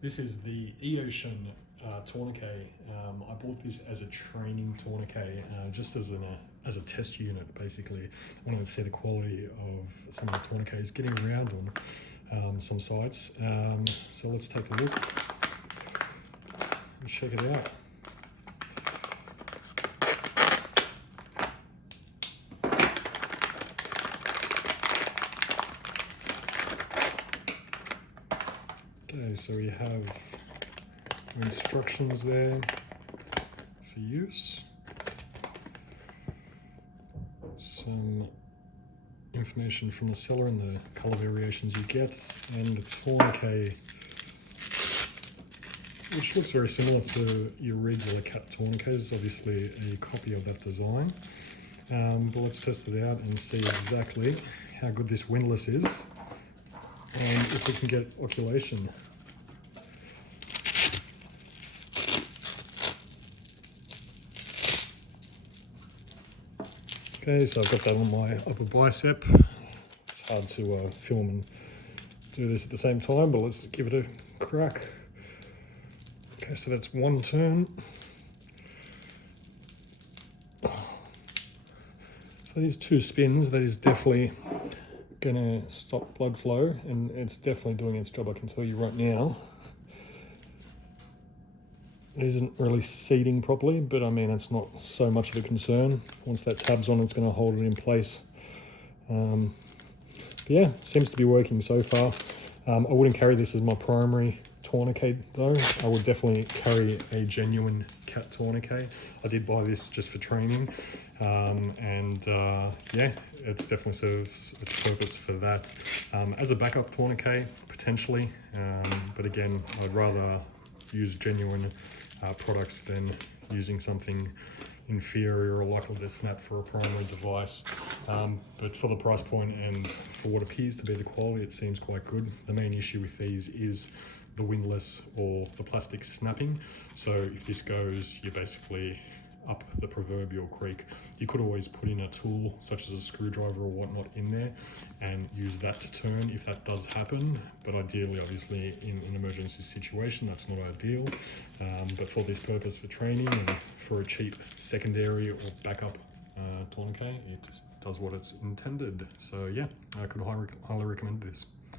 This is the Eyocean Tourniquet. I bought this as a training tourniquet, just as a test unit. Basically, I wanted to see the quality of some of the tourniquets getting around on some sites. So let's take a look and check it out. Okay, so we have instructions there for use, some information from the seller and the colour variations you get, and the tourniquet, which looks very similar to your regular cat tourniquets, obviously a copy of that design. But let's test it out and see exactly how good this windlass is and if we can get oculation. Okay, so I've got that on my upper bicep. It's hard to film and do this at the same time, but let's give it a crack. Okay, so that's one turn. So these two spins, that is definitely gonna stop blood flow, and it's definitely doing its job, I can tell you right now. It isn't really seating properly, but I mean, it's not so much of a concern. Once that tab's on, it's gonna hold it in place. But yeah, seems to be working so far. I wouldn't carry this as my primary tourniquet though. I would definitely carry a genuine cat tourniquet. I did buy this just for training, yeah, it's definitely serves its purpose for that. As a backup tourniquet, potentially, but again, I'd rather use genuine products than using something inferior or likely to snap for a primary device. But for the price point and for what appears to be the quality, it seems quite good. The main issue with these is the windlass or the plastic snapping. So if this goes, you're basically up the proverbial creek. You could always put in a tool such as a screwdriver or whatnot in there and use that to turn if that does happen. But ideally, obviously, in an emergency situation, that's not ideal. But for this purpose, for training and for a cheap secondary or backup tourniquet, it does what it's intended. So yeah, I could highly recommend this.